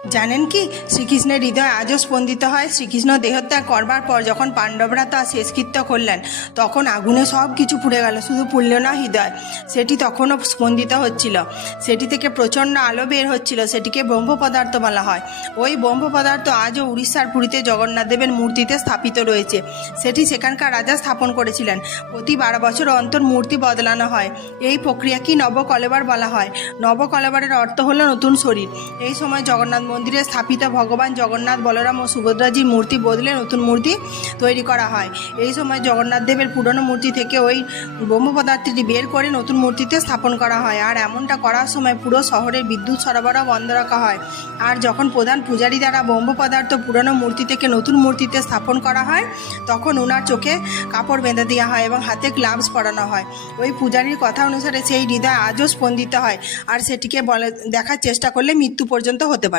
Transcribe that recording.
জানেন কি, শ্রীকৃষ্ণের হৃদয় আজও স্পন্দিত হয়। শ্রীকৃষ্ণ দেহত্যাগ করবার পর যখন পাণ্ডবরা তা শেষকৃত্য করলেন, তখন আগুনে সব কিছু পুড়ে গেল, শুধু পুড়ল না হৃদয়, সেটি তখনও স্পন্দিত হচ্ছিল। সেটি থেকে প্রচণ্ড আলো বের হচ্ছিল, সেটিকে ব্রহ্ম পদার্থ বলা হয়। ওই ব্রহ্ম পদার্থ আজও উড়িষ্যার পুরীতে জগন্নাথ দেবের মূর্তিতে স্থাপিত রয়েছে। সেটি সেখানকার রাজা স্থাপন করেছিলেন। প্রতি 12 বছর অন্তর মূর্তি বদলানো হয়। এই প্রক্রিয়াকেই নবকলেবর বলা হয়। নবকলেবরের অর্থ হলো নতুন শরীর। এই সময় জগন্নাথ মন্দিরে স্থাপিত ভগবান জগন্নাথ, বলরাম ও সুভদ্রাজির মূর্তি বদলে নতুন মূর্তি তৈরি করা হয়। এই সময় জগন্নাথ দেবের পুরনো মূর্তি থেকে ওই ব্রহ্ম পদার্থটি বের করে নতুন মূর্তিতে স্থাপন করা হয়। আর এমনটা করার সময় পুরো শহরের বিদ্যুৎ সরবরাহ বন্ধ রাখা হয়। আর যখন প্রধান পূজারী দ্বারা ব্রহ্ম পদার্থ পুরনো মূর্তি থেকে নতুন মূর্তিতে স্থাপন করা হয়, তখন ওনার চোখে কাপড় বেঁধে দেওয়া হয় এবং হাতে গ্লাভস পরানো হয়। ওই পূজারীর কথা অনুসারে সেই হৃদয় আজও স্পন্দিত হয়, আর সেটিকে দেখার চেষ্টা করলে মৃত্যু পর্যন্ত হতে পারে।